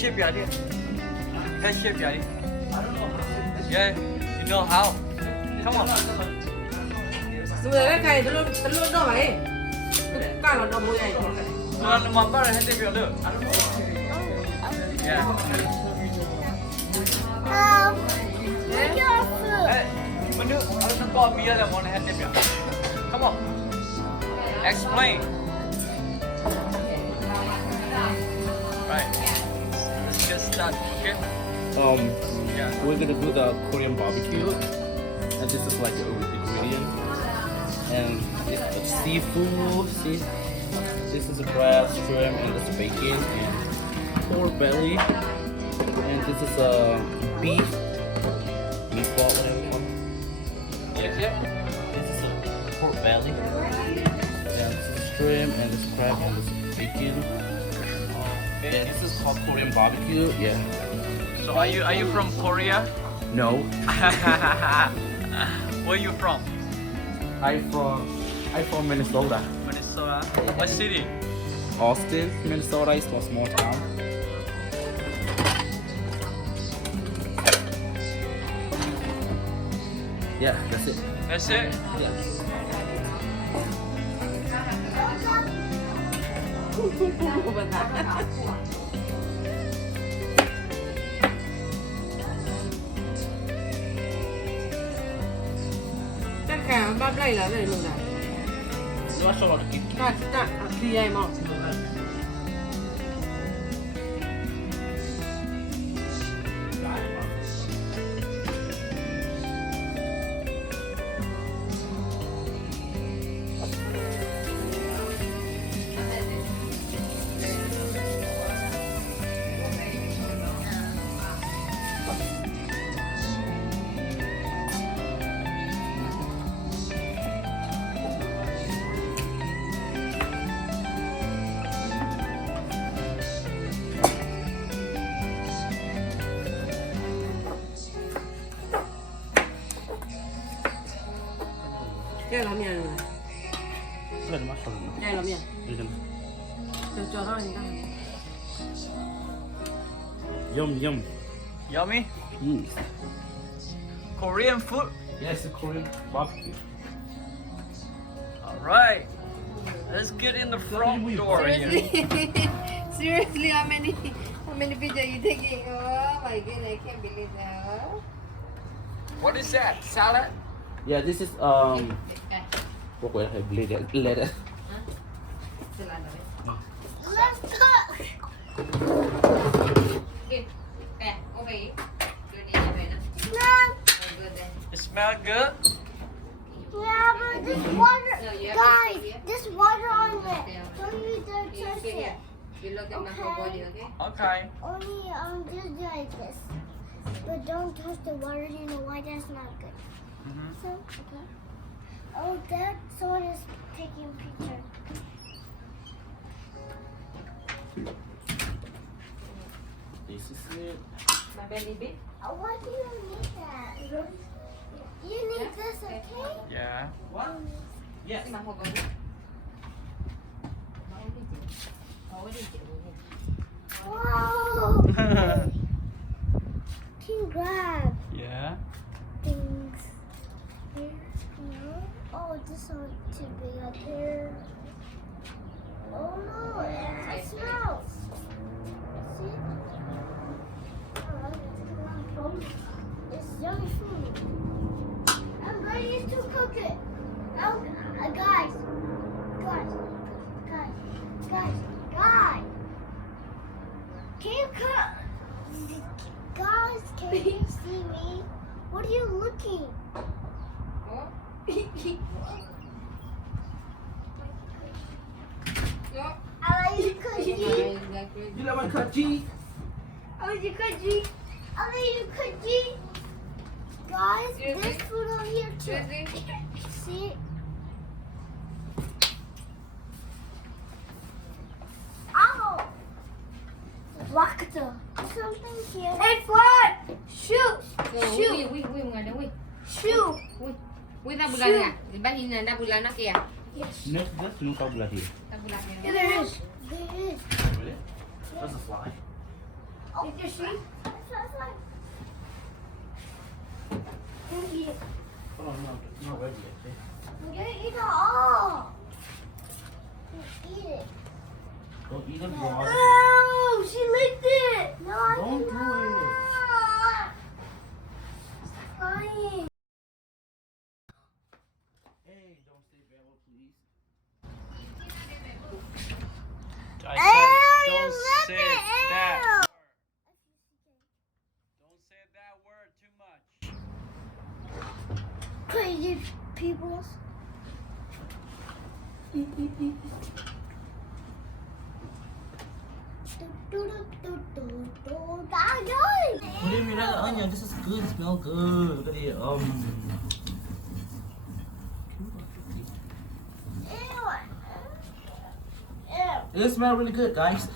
shape ya đi. Head shape ya đi. Yeah, you know how. Come on. Rồi cái này tôi luôn đâu vậy? Cái là đâu bôi này. Nó mà bắt head shape ya được. Yeah. Hey, Manu, ada tempat biar lah mau head shape ya. Come on. Explain. Right. Let's get started, okay? Yeah. We're gonna do the Korean barbecue, and this is like the ingredient. And it's the seafood. See, this is a bread, shrimp, and this is bacon and pork belly. And this is a beef, meatball, whatever you want. Yes, yeah. This is a pork belly. And this is shrimp, and this is crab, and this is bacon. And this is called Korean barbecue. Yeah. So are you from Korea? No, Where you from? I'm from Minnesota. Minnesota. What city? Austin, Minnesota is a small town. Yeah, that's it. That's it. Yeah. Chắc cả ba play là này luôn à? You want some of the Ta đi em không? Đây là miệng rồi. Let me show you. Đây là miệng. Listen. Cho nó lên đây. Yum. Yummy. Yes. Korean food. Yes, the Korean barbecue. All right. Let's get in the front door here. Seriously, how many pictures are you taking? Oh my goodness, I can't believe that. What is that? Salad? Yeah, this is what will I believe that later. Let's cook. Okay. It smell good? Yeah, but this water, guys, this water on it. Don't you dare touch it. You look at my whole body, okay? Okay. Only just do like this. But don't touch the water. You know why? That's not good. So, okay. Oh, that someone is taking a picture. This is it. My belly big. Why do you need that? You need this, okay? Yeah. What? Yes. See my whole body. Whoa! Can grab Yeah. things. Here, no. Oh, this one too big up here. Oh no, it smells. See? Oh, it's yummy food. I'm ready to cook it. Oh, guys. Can you cook? Guys, can you see me? What are you looking? I like you cookie. You love my cookie? I like you cookie. I like you cookie. Guys, there's food on here too. See? Ow! Wakta. Something here. Hey, Flat! Shoot! Shoot! Wih, mga ada, wih. Shoot! Wih, tak bulan ya? Di bawah ini ada bulan nak ya? Yes. Next, that's no problem here. Tak bulan ya. There is. There is. Really? That's a fly. Did you see? Eat it. Oh no, not ready yet. I'm gonna eat it all. Eat it. Don't eat them. Oh, she licked it. No, I Don't do it. cannot. Lying. Hey, don't say bad word, please. I said, don't say that. Don't say that word too much. Crazy people. What do you mean that onion? This is good. It smells good. Look at it. It smells really good, guys.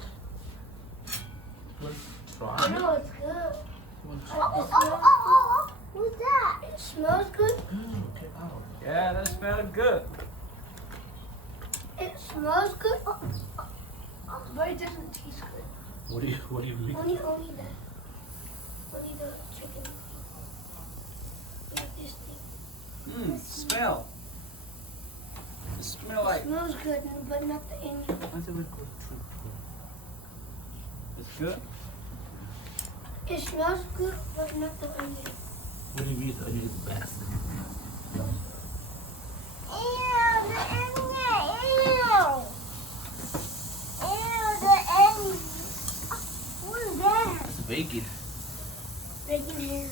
Let's try. No, it's good. Let's What's that? It smells good. Okay, out. Yeah, that smells good. It smells good. But it doesn't taste good. What do you mean? Only the chicken. Like this thing. Smell. It smells like. It smells good, but not the onion. It's good. It smells good, but not the onion. What do you mean the onion is the best? Ew, the onion. What is that? It's bacon. Bacon hair.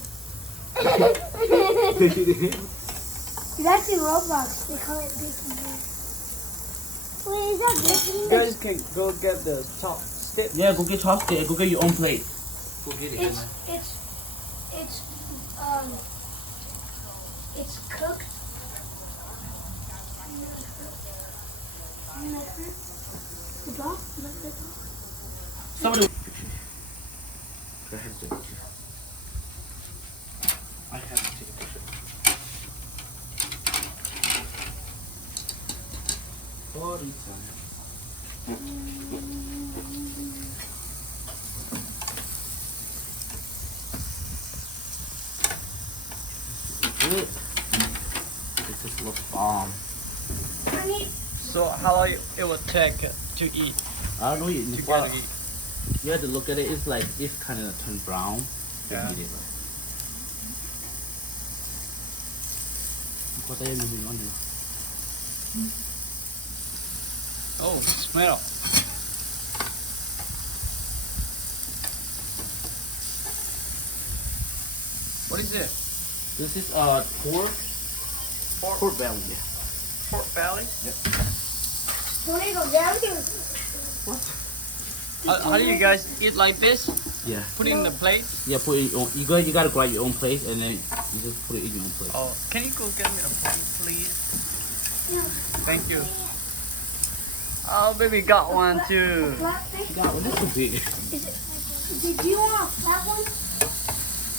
It's actually Roblox. They call it bacon hair. Wait, is that bacon? You guys can go get the top stick. Yeah, go get chopstick and go get your own plate. Go get it. It's cooked. The dog? Somebody. Go ahead, take a picture. I have to take a picture. Body time. Good. This is lip balm. So how long it will take to eat? I don't know. To You get eat. have to look at it. It's like it's kind of turned brown. Yeah. Eat it. Có tay mình ngon này. Oh, smell. What is it? This is pork belly. Yeah. Pork belly? Tornado down here. How do you guys eat like this? Yeah. Put it in the plate? Yeah. Put it on. You gotta grab your own plate and then you just put it in your own plate. Oh, can you go get me a plate, please? Yeah. Thank you. Oh, baby got one too. Plastic. You got one. This is big. Did you want that one?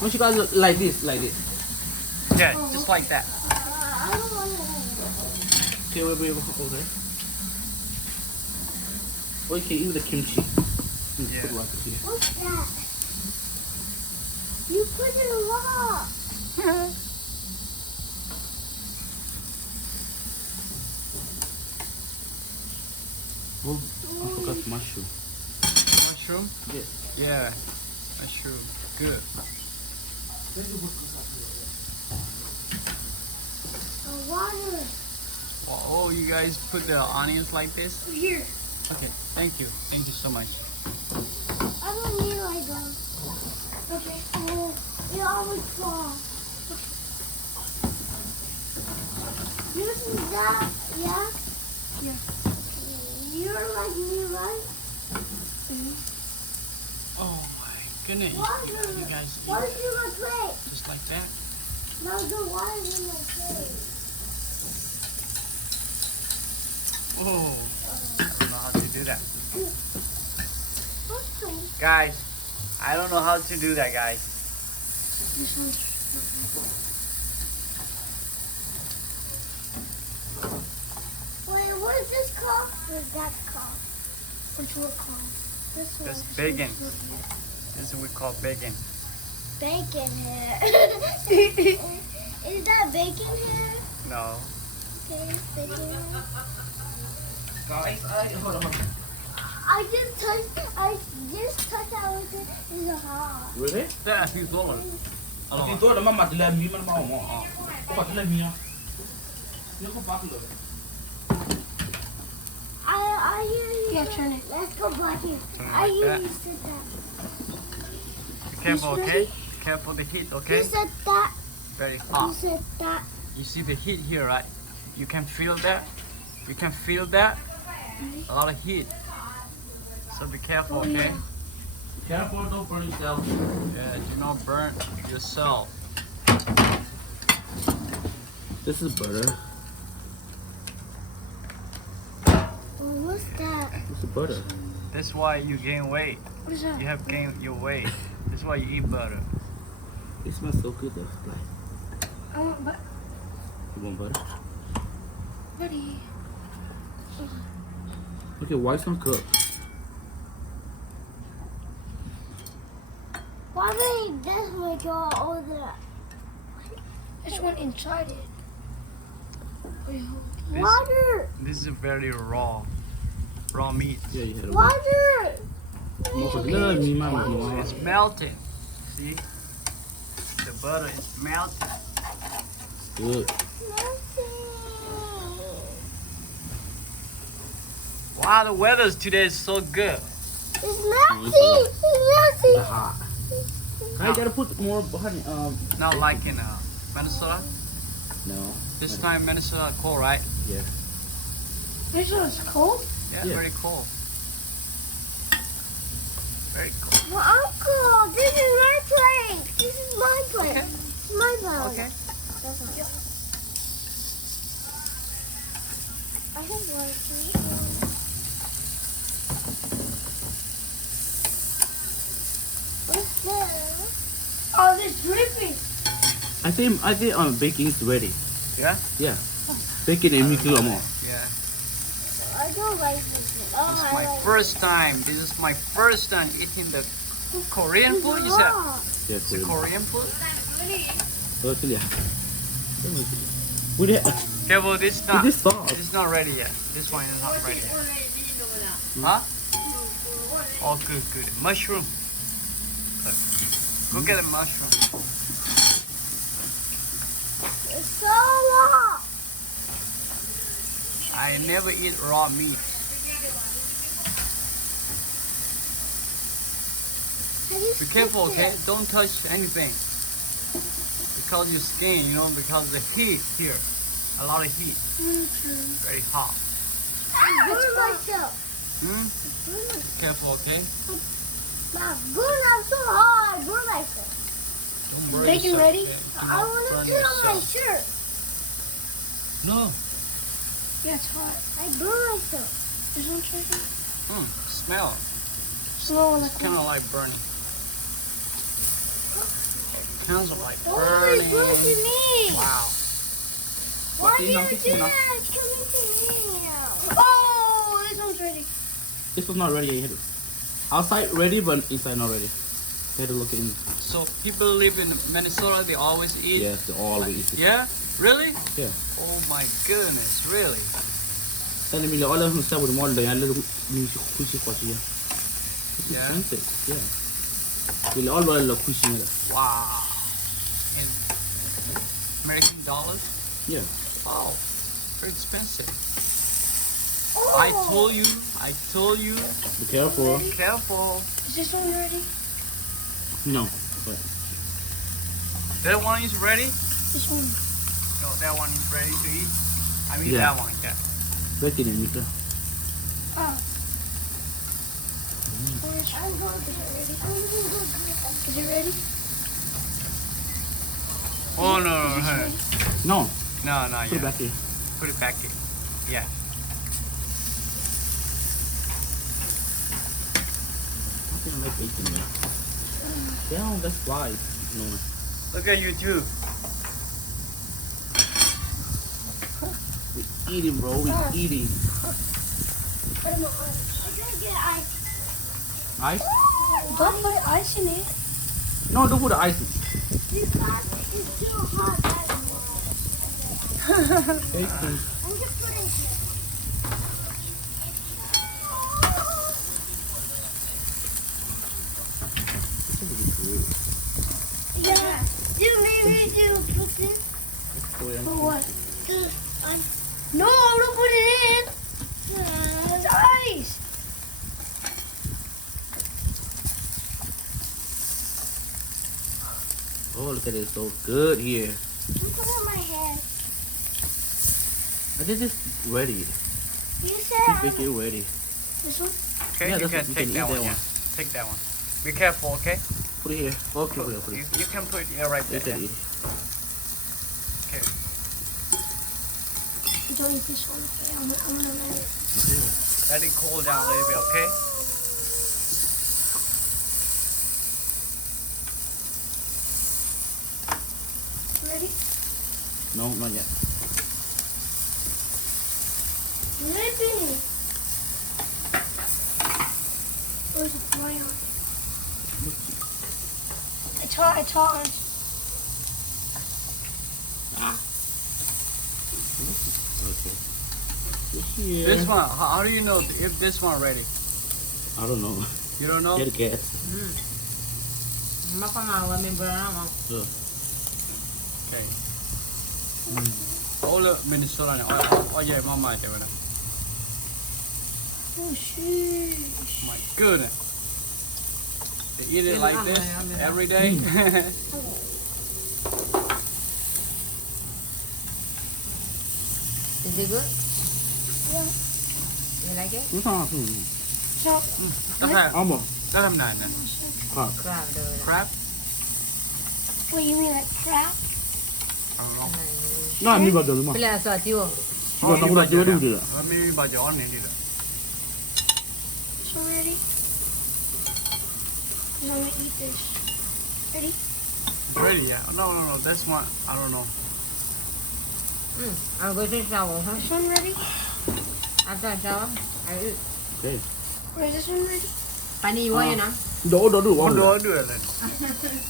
Once you guys look like this, Yeah, just like that. I don't want it. Okay, wait. Okay. Or you can eat with the kimchi. Yeah. Put it right here. What's that? You put it a lot. Oh, I forgot mushroom. Mushroom? Yeah. Yeah, mushroom. Good. Water. Oh, you guys put the onions like this? Here. Okay, thank you. Thank you so much. I don't need like those. Okay. Oh, it always falls. You see that? Yeah? Yeah. You're like me, right? Oh my goodness. Water. You guys eat Water's in my plate. just like that? No, the water's in my plate. Oh, I don't know how to do that. What's the Guys, I don't know how to do that, guys. This one's Wait, what is this called? What is that called? what's what called? This one. That's bacon. This we call bacon. Bacon hair. Is that bacon hair? No. Okay, bacon hair. Guys, hold on. I just touched that with it. It's hot. Really? Yeah, he's long. Thì tôi đã mà mặt lên mi mà mau mà. Có mặt lên mi à? Nếu không bắt được. I hear you. Yeah, turn it. Let's go back here. Something I like hear that. you said that. Be careful, okay? Be careful the heat, okay? You said that. Very You hot. said that. You see the heat here, right? You can feel that? You can feel that? A lot of heat. So be careful, okay? Careful, don't burn yourself. Yeah, do not burn yourself. This is butter. Oh, what's that? This is butter. That's why you gain weight. What is that? You have gained your weight. That's why you eat butter. It smells so good though. Like, I want but you want butter? buddy. Okay, why it's not cooked? Why did this one go all that? There's one inside it. Wait, hold. This, Water! this is very raw meat. Yeah, you had a Water! Love me, mama. It's melting. See? The butter is melting. Good. Wow, the weather today is so good. It's melting! It's melting! Hot. I gotta put more honey. Not like in Minnesota. No. This time Minnesota cold, right? Yeah. This one's cold. Yeah, Yeah. very cold. Very cold. Well, Uncle, this is my plate. This is my plate. Okay. It's my plate. Okay. That's not I have one too. What's this? Oh, this dripping. I think baking is ready. Yeah? Yeah. Bacon and meat more. Yeah. I don't like this one. Oh, This is I my like first time. This is my first time eating the Korean food. You said Yeah, it's the Korean food? We did. Careful, this is not. This is soft. This is not ready yet. This one is not ready yet. Huh? Oh, good, good. Mushroom. Go get a mushroom. It's so hot. I never eat raw meat. Be careful, okay? Don't touch anything. Because your skin, because the heat here. A lot of heat. Very hot. I burn myself. Careful, okay? Mom, burn I'm so hot. I burn myself. Don't burn Bacon yourself, ready? okay? Do I not want burn to put on my yourself. shirt. No. Yeah, it's hot. I burn myself. This one's ready. Smell. Slow like Kind of like burning. Kind of like Oh, it's close to burning. me. Wow. Why do you Tingnan, do tingnan. that? It's coming to me now. Oh, this one's ready. This was not ready yet. Outside ready, but inside not ready. You had to look at me. So people live in Minnesota, they always eat? Yeah, they all eat it. Yeah? Really? Yeah. Oh my goodness, really? Tell me all of them stuff with more than a little music cushy for you. It's Yeah. expensive. Yeah. We'll all buy a little cushy. Wow. In American dollars? Yeah. Wow. Very expensive. Oh. I told you. Be careful. Be careful. Is this one ready? No. But That one is ready? This one. No, that one is ready to eat. I mean Yeah. that one, yeah. bacon and meat. Oh. Is it ready? Oh no, no, No. no, no, Put it yeah. back here. Put it back in. Yeah. I think I like bacon there. Yeah, that's why. No. Look at you too. We eating, bro. We eating. I gotta get ice. Ice? Don't put ice in it. No, don't put the ice. Because it's too hot. Bacon. I'm just putting it. Yeah. Do maybe do put this. For what? No, don't put it in. It's ice. Oh, look at it, so good here. Look at my head. I think it's ready. You This said bacon ready. this one? Okay, Yeah, you that's can what- you take can that eat one. that Yeah. one. Take that one. Be careful, okay? Put it here. Okay, put it. You can put it right You there. can eat. Okay. Don't eat this one. Okay, I'm gonna let it. Let it cool down a little bit, okay? Ready? No, not yet. Ready. Where's the fly on? It's hot. It's hot. Okay. This here. This one, how do you know if this one ready? I don't know. You don't know? Get a guess. Mà con nào mà mình vừa ăn không? Okay. All Minnesota này, yeah, mama there with Oh, sheesh. My goodness. They eat it like this every day. Is it good? Yeah. You like it? It's not. So, Almost. Đó làm này nè. Crab rồi. Crab? wait, you mean like crab? I don't know. Nó làm như bao giờ đúng không? Bây giờ sợ chưa? Còn nó cũng chưa đủ được. Maybe bao giờ on này đi được. So ready? 'Cause I'm gonna eat this. Ready? It's ready, yeah. No. This one, I don't know. Ăn với cái rau hả? This one ready? Ăn cho sao á? Ăn Okay. Or is this one ready? pani quá vậy nè. Đổ đủ Không không? đổ được lên.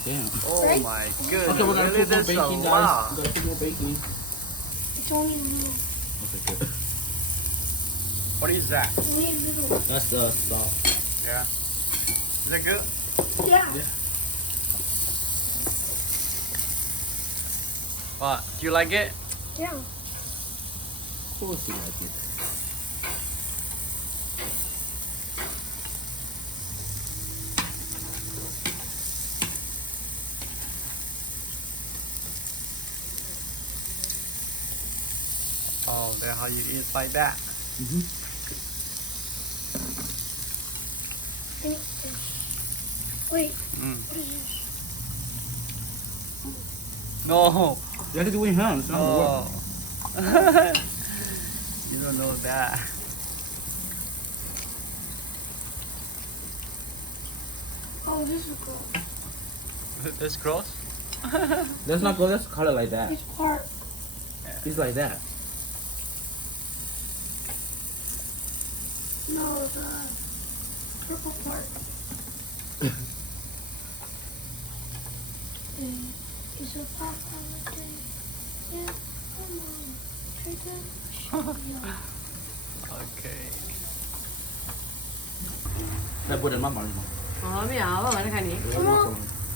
Damn. Oh Right? my Okay, goodness. we're gonna Really, put more that's a bacon, guys. lot. We're gonna put more bacon. It's only a little. Okay, good. What is that? Only a little. That's the salt. Yeah. Is that good? Yeah. What? Do you like it? Yeah. Of course you like it. Oh, that's how you eat like that. Mm-hmm. I need this. Wait, Mm. what is this? No. You have to do it in hand. It's not gonna work. No. You don't know that. Oh, this is cool. This gross? That's not good. That's color like that. It's part. It's like that. No, the purple part. Is it pop holiday? Yeah, come on. Try to show you. Okay. That put in my mouth. Mấy ảo mà nó khai nhỉ? Come on.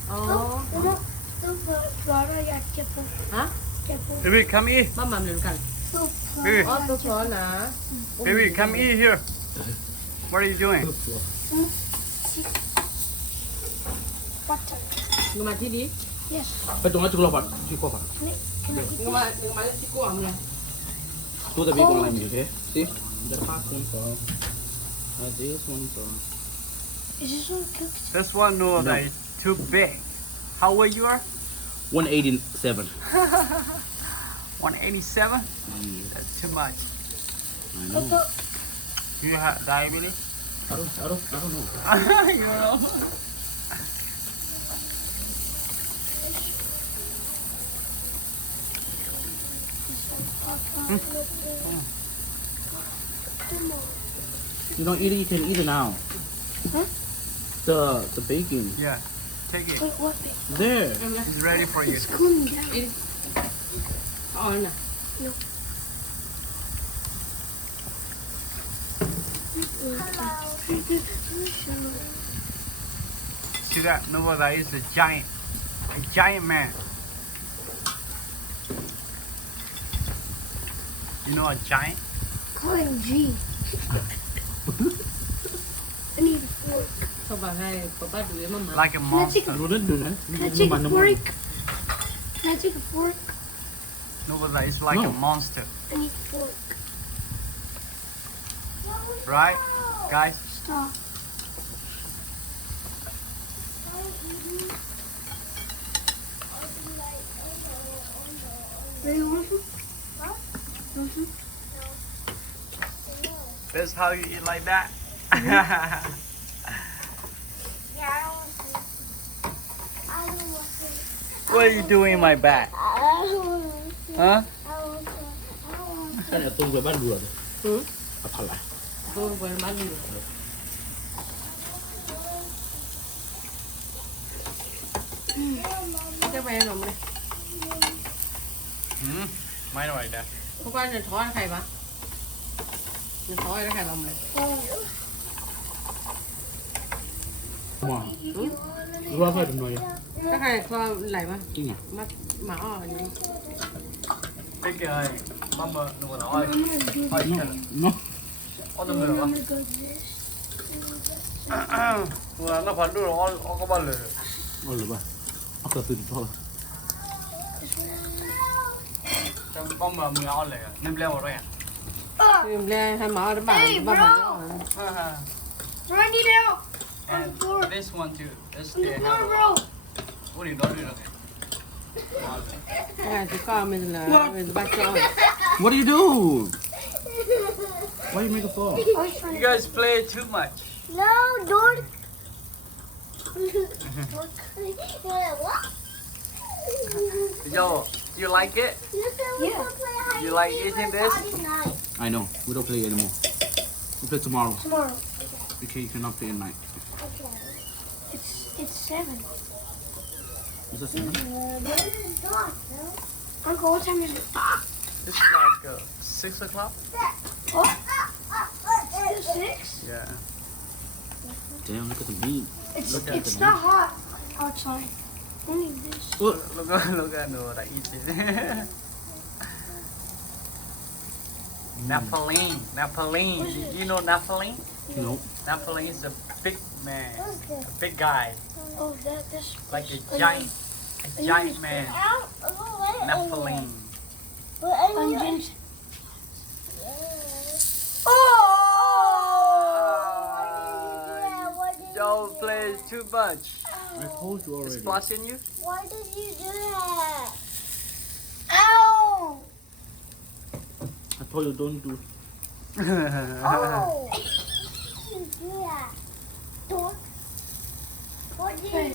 Ồ. Come on. Super Flora, yeah, careful. Hả? Careful. Baby, come eat. Má mầm lên khai. Super. Baby, Ồ, tôi phở nè. baby, come eat here. What are you doing? Butter. Nhưng mà chi đi? Yes. Phải tụi nó chụp lọc chụp qua Can I eat Nhưng mà chi cô ẩm nè. Tôi đã biết con làm gì thế? See? The hot one for this one for. Is this one cooked? This one, no, No. that is too big. How old you are? 187. 187? That's too much. I know. Do you have diabetes? I don't know. You know? You don't eat it, you can eat it now. Huh? The bacon. Yeah, take it. Wait, what thing? There. It's ready for you. It's cooling down. Ờ nè. See that? No, that is a giant man. You know a giant? Call him G. I need a fork. Sao bà hay bà đuổi em mà. Like a monster. What did do that? Can I take a fork? Can I take a fork? No, that is like a No. monster. I need a fork. Right? Guys? Stop. Ready, want some? That's how you eat like that? Yeah, I don't want to. I don't want to. What are you doing in my bag? I don't want to. Huh? I don't want to. I don't want to. Cái này tôi vừa bắt vừa rồi. Ừ. Thật lại. Tôi về bán đi. Cái về nồng đây. Mine right there. Hôm qua nó thói khai bà. Nó thói nó khai nồng này. Come on. Rửa phải đừng nói. Cái khai kho lại mà. Kinh à? Mà như. Take it, hey. Mama, no, no, I No. on the middle. I'm gonna go this. Well, nó phải đưa nó có bao lửa. Ôi lửa bà. Ốc là từ thôi. Trong con mà mưa on lửa, nem leo vào đây à? Tìm lên hai mở nó bảo Hey, bà bro. Bro, I need help. And this one too. This On they the have. floor, bro. What are you doing? Cái này thì con mình là mình bắt cho. What do you do? Why you make a fall? You guys play too much. No, don't. What? Yo, you like it? Yeah. You like eating this? I know. We don't play anymore. We play tomorrow. Tomorrow. Okay, you cannot play at night. Okay. It's 7. Is that 7? It's dark, no? Uncle, what time is it? It's like 6 o'clock. What? It's 6? Yeah. Damn, look at the meat. It's not hot outside. Only this. Look at no, I eat it. Napolline. You know Napolline? No. Napolline is a big man, What's this? a big guy, Oh, this. like a giant man. Napolline. Onions. Don't play too much. I told you It's already. splashing you? Why did you do that? Ow! I told you don't do. Oh! Why did you do that? Don't. What did you...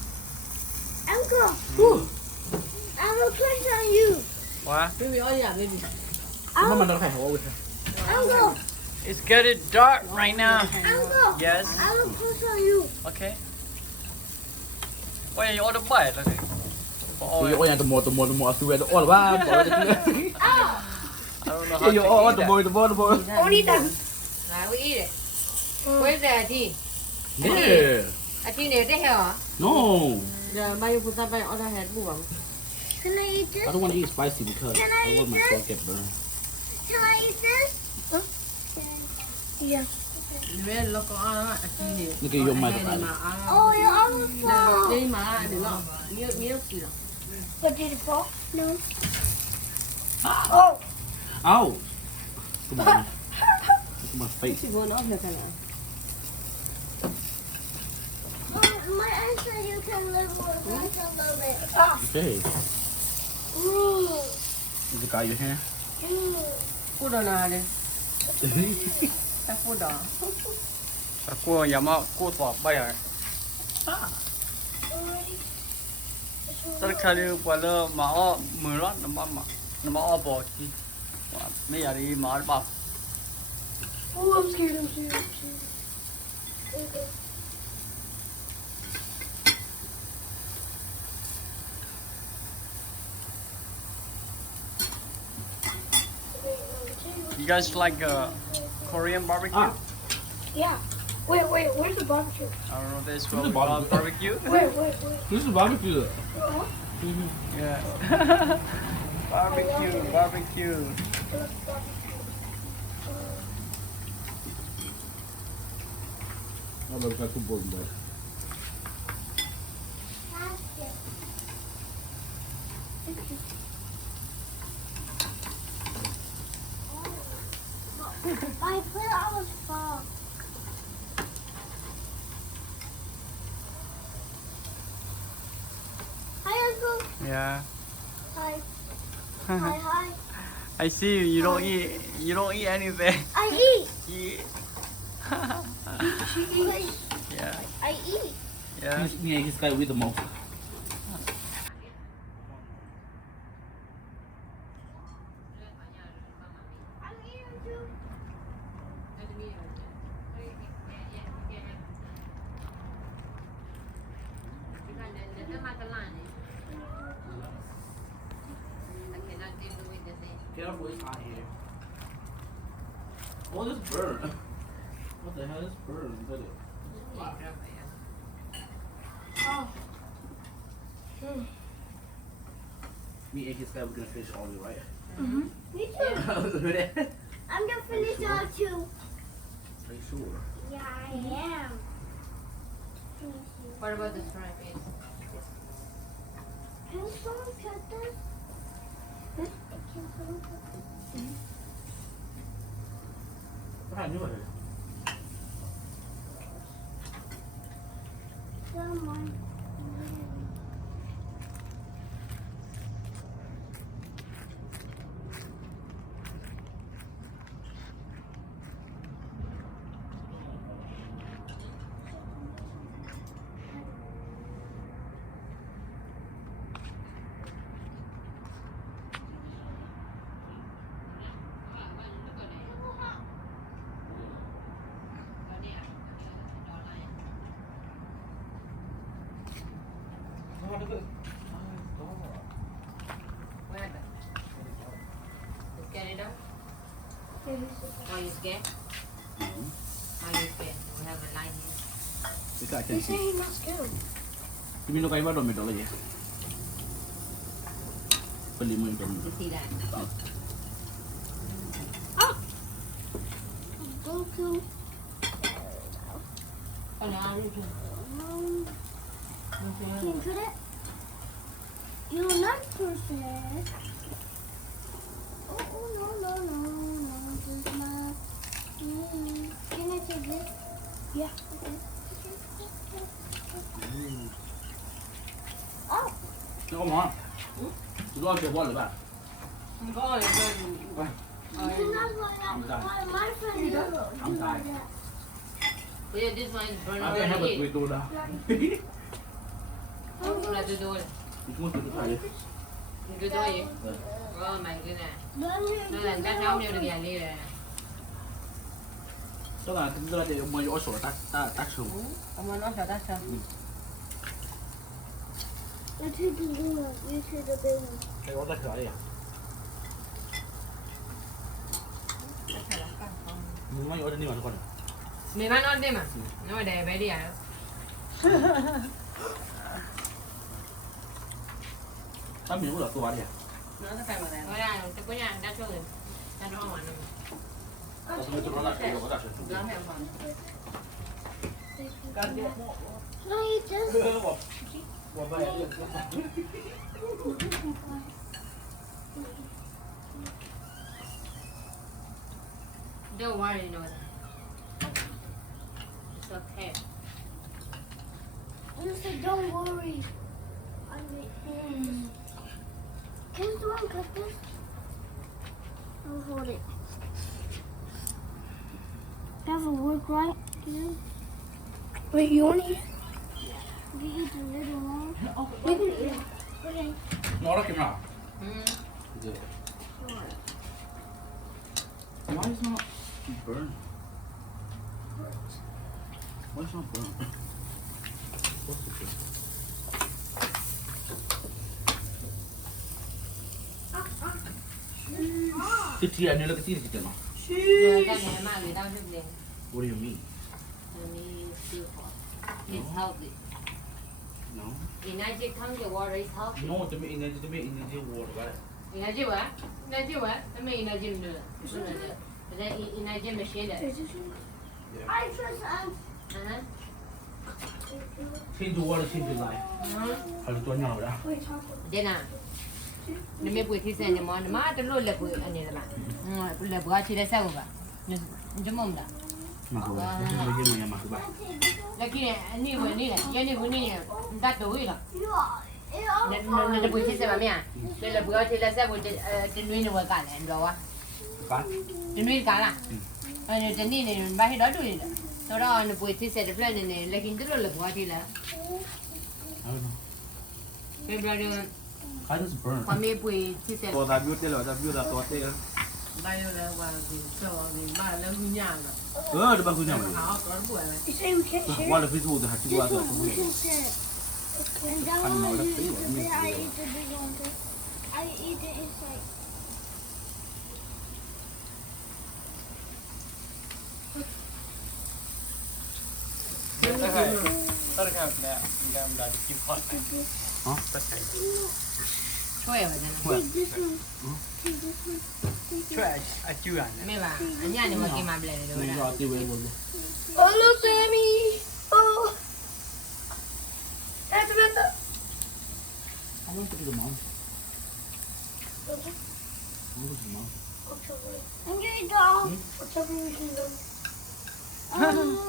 Uncle! I will push on you. What? Cái vị ơi à cái gì? Mama don't have always. Uncle! It's getting dark right now. Uncle! Yes. I will push on you. Okay. Why are you on the bike? Okay. Ôi ôi the more I feel the all ba. I don't know how to Yo eat oh the that. more. Only that. Này quý đi đấy. Quên rồi thì. Yeah. À thì này đấy hả? No. Giờ bao nhiêu phút ta bay ở đây hết bù bằng. Can I eat I this? don't want to eat spicy because Can I I want my eat throat get burned. Can I eat this? Yeah. Về nó có à thì này. Look at your mother. Oh, you're on the floor. Đây mà để nó miếng gì đó. But did it fall? No. Oh! Ow. Come on. Look at my face. Chỉ vô nó được cái này. My aunt said you can live with us a little bit. Okay. Ooh. Is it got your hair? Cú đò nào đây? Ta cú đò. Cua nhà mà cua tọt bay rồi. Tất cả đều qua lơ mà ở mưa lắm nó mà ở bò chi. Mấy giờ đi mà ở bò. Oh, I'm scared. guys like Korean barbecue? Ah. Yeah. Wait, where's the barbecue? I don't know. This Where's one the barbecue? barbecue. Wait. This is barbecue. Oh, Yeah. barbecue. Apa bukan kubur boy? I put it on the phone. Hi, Uncle. Yeah. Hi. Hi. I see you. You don't eat. You don't eat anything. I eat. Eat. She eats. Yeah. I eat. Yeah. Me and his guy with the mouth. I'm eating too. Careful, it's hot here. Oh, this burn. What the hell? This burn. Look at it. Me and his guy, we're gonna finish all of it, right? Me too. I'm gonna finish all too. Are you sure? Yeah, I am. What about this fry fish? Can someone cut this? Can someone cut this? What happened to it? Someone. Oh, look at it. What happened? You scared it out? Why you scared? Why you scared? We have a line here. This guy They can say see. he's not scared. You mean no kayo ba doon medal lagi? Beli mo yung doon. You see that? Goku. Oh no, I didn't. Can you cut it? You're a nice person. Oh, no. This is not. Can I take this? Yeah. Okay. Oh, Nó có món. Chú có chịu bò được bạn. Không có thì Quay. you're not going that. My friend do I'm tired. that. Well, this one is burnt I can have a already. quick doda. Không là tôi đôi. Chú muốn tôi phải. Tôi đôi gì? Oh my goodness. Nó là các cháu nêu được dạng đi rồi. Tức là để mới có sổ tác xuống. Ông nói sao ta sao? You take the blue one. You take the big one. Cái có tác sổ đi à? Mình mới có đi mà con. Mày bán non đi mà. Nó mà để bé đi à? Tao mình cũng là tua đi à? Nó sẽ phải mà để. Thôi ra, tôi có nhà đã cho rồi. Ra nó ngoài nữa. Tao mới cho nó là cái có tác sổ. Nó phải phòng. No, you just. Bỏ về. Don't worry, no. It's okay. You said don't worry. Can someone cut this? I'll hold it. That will work, right? Yeah. Wait, you want to eat? You eat the little one. You can eat it. Okay. Nó là cái nào? Mm. Good. Why is not burn? Why is not burn? What's the thing? Cái chia này là cái chia gì chứ nó? What do you mean? It's healthy. No. Energy comes the water is healthy. No, to me energy water, right? Energy what? Energy what? I mean energy nữa. Then energy machine đấy. I first Change the water, change the life. Hay là tôi nhau đó. Đây nè. Nếu mấy buổi thì sẽ nhưng mà tôi luôn là buổi anh này là là buổi chỉ là sao vậy? Nhưng mà đã. Mà rồi, cái gì mà ba. Là kia này, này buổi này, đã tối rồi. Nên buổi thì sẽ làm gì à? Đây là buổi thì là sao buổi trên núi nó cả này rồi á. Cá. Trên núi cả là. Trên núi này ba hay đó rồi. Sau đó nó buổi thì sẽ được lên này, là kinh tế là buổi thì là. Cái bây giờ How does it burn? qua mấy buổi thì sẽ.ตัวตาบิวเตอร์ตาบิวตาตัวเตอร์ Bây giờ là qua thì cho thì ba là Gher-Nyiao rồi. เดี๋ยวบางคนยังไม่ Họ có buổi này. You say we can't share? ว่าเราพิสูจน์หาที่ว่าตัว We can share. And that I know one, that's the one. I eat the big one too. I eat the inside. Tất cả em đã chịu khỏi. Tất cả. Chơi vậy nè. Take this one. Take this one. Take this Chơi à chưa à? Mấy bà, anh nhà này mà kia mà bể rồi ไม่ đó. รอตีเวบนเลย Oh, look, Sammy. Oh. That's better. เขาต้องตีกับมองมันก็ถึงมอง I'm getting down. Whatever we can do.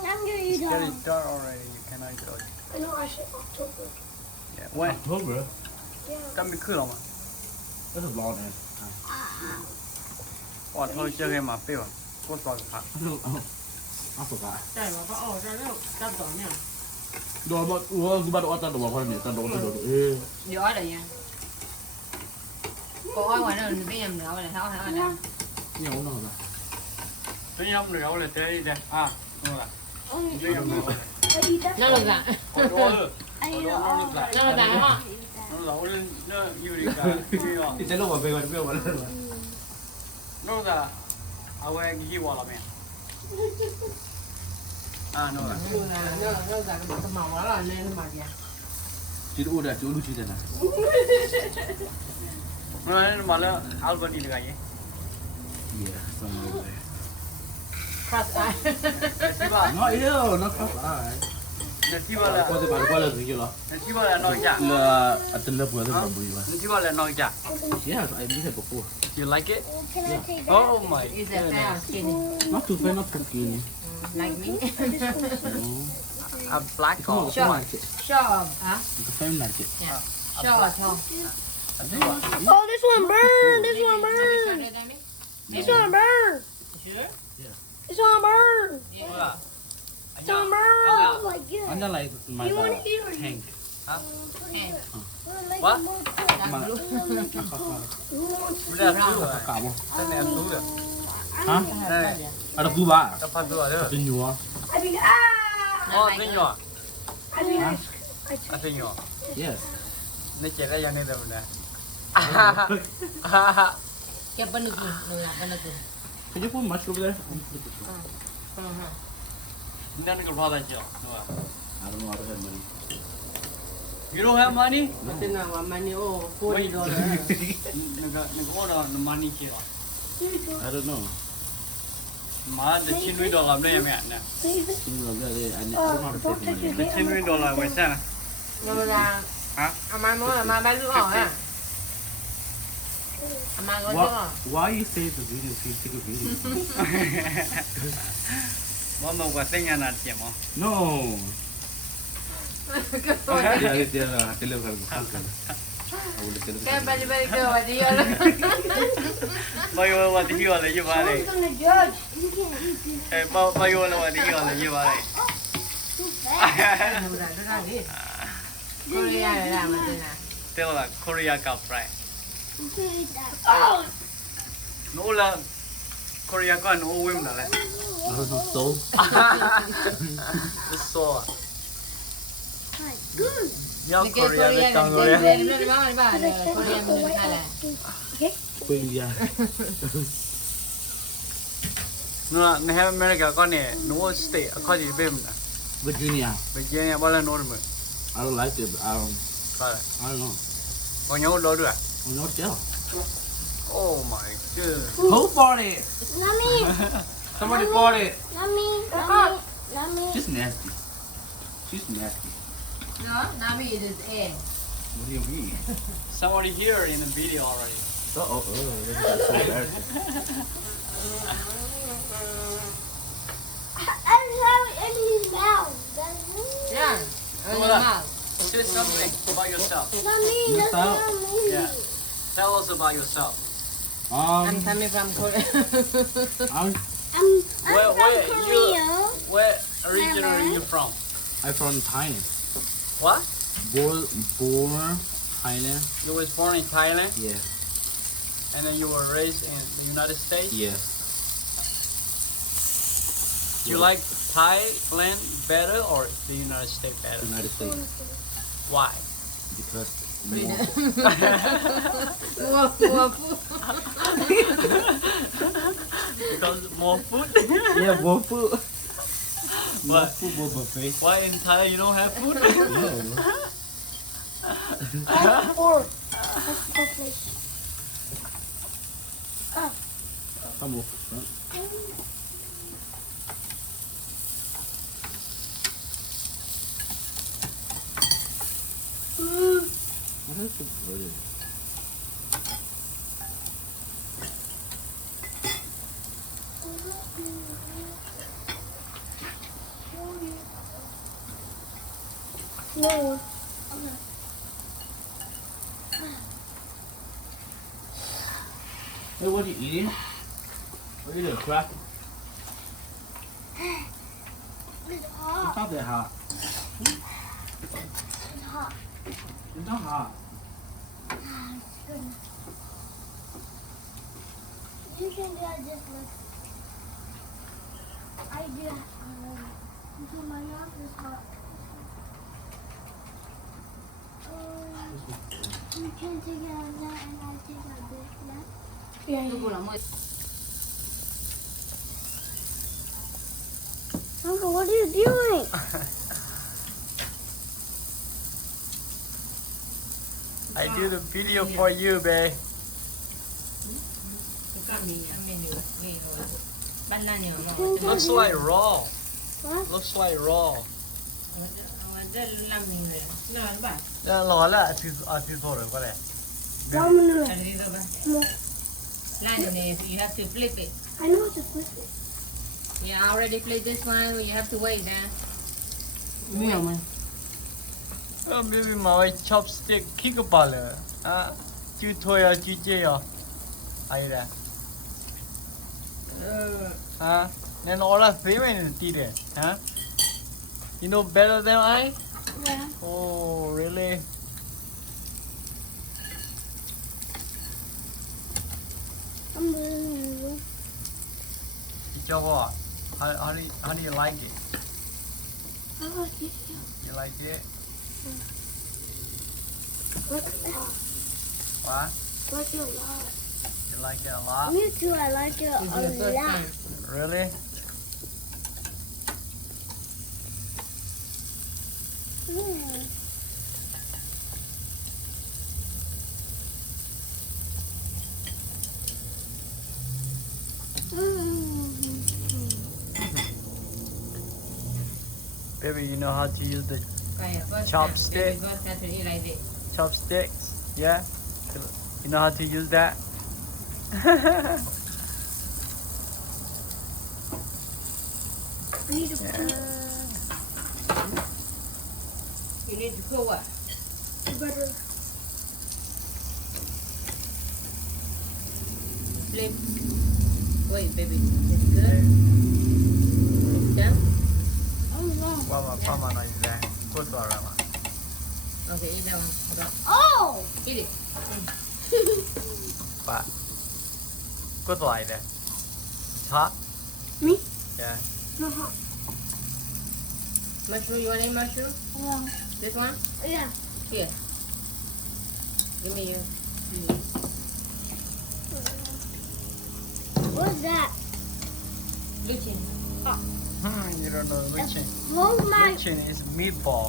I'm getting Get down. it done already. You cannot do it. I know I said October. Yeah. When? เพิ่มเหรอ Yeah. ก็ไม่ขึ้นหรอกมั้ง ก็ถึงรอเลย ว่าเธอเจอไงมาเปรี้ยวก็สอนผัก เอาสุกา Trời mà có ổ ra đâu, cắt tổ nha. โดนบ่กูบ้าตัวตันตัวคนนี้ตันโดนเออ Gió đây nha. Cô ơi ngoài đó bây giờ nữa là tháo hả anh? เนี่ยเอาหน่อยละ tôi nhắm được đâu là thế đi đây à đúng rồi tôi nhắm được I eat that. Nó được dạ. rồi rồi I eat it nó all. lặp lại Nó được dạ hả? nó lẩu lên nó nhiều đi cả cái đó ติดใจลงมาไปก่อนเปรี้ยวมาแล้ว nó là à quay cái gì vào là mẹ à nó là Nó dạ cái màu đó là lên mà kìa. จีดูเดี๋ยวจูดูจีเดี๋ยวนะ nó mà nó album đi được cái gì เหี้ยสมัยเลย Phát ai. chị bảo น้อยเดียวนะครับอ่า chị bảo là ก็จะไปก็เลยถึงอยู่หรอ chị bảo là nói chả เรืออัตราเบื่อต้องแบบนี้วะ chị bảo là nói chả เชี่ยไอ้นี่เห็นปะกู you like it Can I take that? oh my Is it fair skin? not too fair not too skinny Like me? a black or Sure. white Sure. Hả? fair like it Yeah. Sure thôi. Oh, this one burn. This one burn. This one burn. Sure? This one burn. Yeah. This one burn. Oh my god. อันนั้นอะไรมา You want to eat or Hank Hey. What?มา bây giờ cứ rồi กาบ cái này em đúng được ฮะ đây อะไรกูบ้า cái phần thừa đấy เป็นยัว I mean, ah. oh cái nhỏ I mean, Huh? à cái nhỏ yes nó chạy raយ៉ាងនេះតែប៉ុណ្ណា Cái bên được rồi là bên được rồi. can you put mushroom there Then you can follow that job. I don't know how to have money You don't have money? Thế nào mà money $40. Nigga order the money here. I don't know Mà the $90 đây em nè. chính là cái anh I don't know how to save money The $90 vậy sao? Rồi là Hả? mai muốn là mai bán nước hỏi à? Mai có nước hỏi. why you save the video if you take a video Mà quả xanh nhà nào chém không? no Cái hồi ya dia lah tele kan bukan cái balik balik ke wadi ya. Bao nhiêu quả thì hiểu là như vậy đấy. Who's gonna judge? You can't eat this. Bao nhiêu là quả thì hiểu là như vậy đấy. Too fast. Rồi đó là gì? Korea là làm thế nào? Tức là Korea cup right. You can't eat that. Oh. Nó là Korea có nó quên rồi đấy. nó xấu Nó xô à? Good. Nhớ Cái Korea với Korea chồng là rồi cái đấy. nó nói là Korea mình hay là Okay. quên ya nó hay America con này nó state có gì bên nè Virginia. Virginia bao lần nữa mà I don't like it, but phải I don't know. có nhớ đâu được I'm not sure. oh my god Who bought it? Mommy, Somebody bought it. mommy, mommy, mommy. She's nasty. She's nasty. No, Nami is egg. What do you mean? somebody here in the video already This is so embarrassing. I have it in his mouth. Yeah. Come Only on. mouth. say something about yourself Mommy, You that's stop. not me. yeah tell us about yourself I'm coming from Korea. I'm I'm Where- from where Korea. where originally you from from Thailand. what Born Thailand. you was born in Thailand Yeah. and then you were raised in the United States Yeah. do you like Thailand better or the United States better United States. why Because More food. because more food yeah, more food. More What? food, more buffet. why in Thailand you don't have food That's pork. That's pork. Come on. What is the burger? No. Hey, what are you eating? What are you doing, crap? It's It's hot. not that hot. It's hot. It's not hot. Goodness. You can do it just like I do. Until my mouth is hot. You can take it out now and I take out this now. Uncle, what are you doing? I do the video for you babe looks like raw What? looks like raw Nó lò là thứ thôi rồi có lẽ Domino. You have to flip it. I know what to flip it. You already played this one. You have to wait then. maybe my chopstick kick a ball chú thôi chú chơi ai ra nên nó là thế này tí đấy you know better than I Yeah. oh really I'm doing you. cho what how do you like it Oh, yeah. you like it What? what Like it a lot. you like it a lot Me too, I like it This is your a first lot. time. really Yeah. baby you know how to use the First Chopstick. Time. Baby first time to eat like this. chopsticks yeah you know how to use that I need to put You need to cook what? butter. Flip. Wait, baby. It's good. It's done. Oh no. qua mà qua mà nói ra cốt vào rồi mà Okay, eat that one. Go. Oh! Eat it. và cốt vào đây hot Me? yeah No hot. Mushroom. You want any mushroom? Yeah. This one? Yeah. Here. Give me your. What's that? ลูกชิ้น You don't know luchin. Oh my. Luchin is meatball.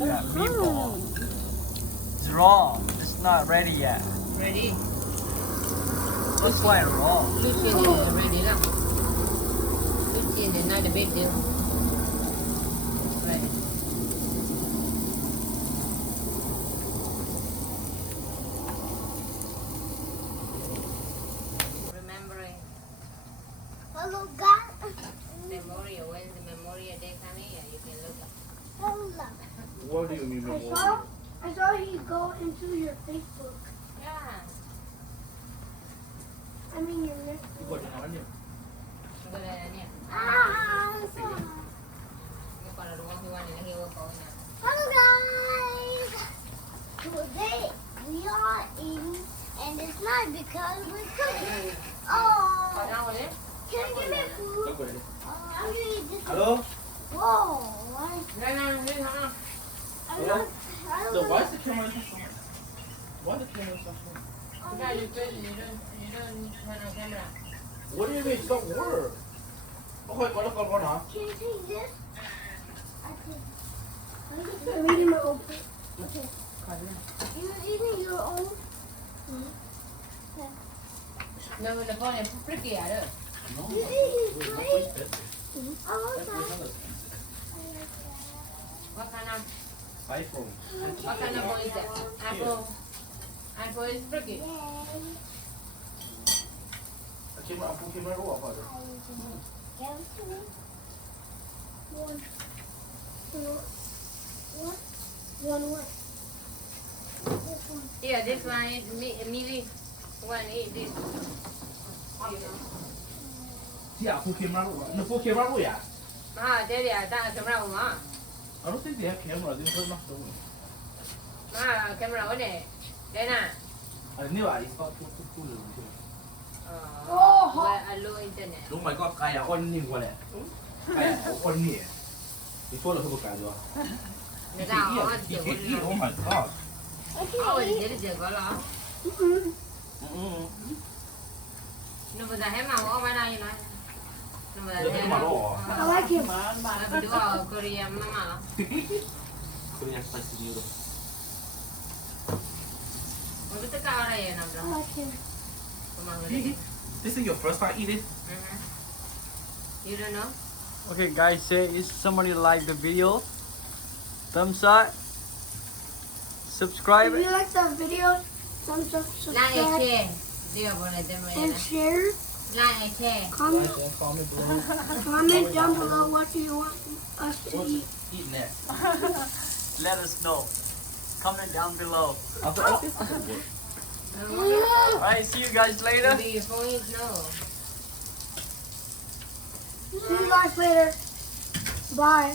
Yeah, meatball. It's raw. It's not ready yet. ready Looks like raw. ลูกชิ้น is ready แล้วลูกชิ้น is not a big deal ready remembering Hello, God. Memorial when the Memorial Day coming yeah, you can look up Hello. What do you mean? I saw he go into your Facebook. yeah I mean your next. กดอย่างนั้นเนี่ย ก็เลยเนี่ย Ah, sorry. เมื่อก่อนเรารู้ว่าพี่วันเนี่ยเฮียว่าเขาเนี่ย Hello, guys. Today we are eating, and it's not because we're cooking. ขอ Oh, เล่าเลย can you give me food? กดเลย I'm gonna eat this. ฮัลโหล Whoa. Why? นั่นนี่ทั้งนั้น I'm not. I So don't why know. is the camera so small? Why the camera so small? ไม่ได้ยูทูบยูdon't turn on camera What do you mean? It don't work. Okay, what if I run off? Can you take this? I can. I'm eating my own food. Okay. ขอเล่า You're eating your own. เมื่อวันก่อนเนี่ยพริกเกลือเด้อ No. You eat There's no great. place fit. I want That's that. another what kind of iPhone. what kind of boy is that apple is freaky Yay. Camera, Apple camera or what? Give it to me. One. One. This one. yeah this one is Millie one eat this See, Apple camera or what? No, Apple camera or yeah? มาเดี๋ยวตั้งแคมรามา I don't think they have camera. They don't have the one. มาแคมราเนี่ยเดี๋ยวนะ I knew it's not too cool. ว่าอโลอินเทอร์เน็ต Oh my god, kaya on ni wala. Kaya on ni. Before the whole guy, เดี๋ยวเราเอาเดี๋ยว oh my god. I เอา can เดี๋ยว eat. เดี๋ยวก็รอ Mm-mm. หนูจะให้มาว่าไม่ได้นะหนูจะให้ I like him. มาไปดูเอาเกาหลีมามา Kaya spicy noodle. มันจะก้าวอะไรนะ I like him. ประมาณนี้ This is your first time eating? you don't know Okay, guys, say if somebody liked the video, thumbs up, subscribe, If you like the video, thumbs up, ไลน์แช subscribe, ร์เดี๋ยวบอกเลยเต็มเลย and นะ share. ไลน์แชร์ Comment, Comment below. comment down below what you want us to What's eat. eating next? let us know. Comment down below. After this? Alright, see you guys later. do you phone no See you guys later. Bye.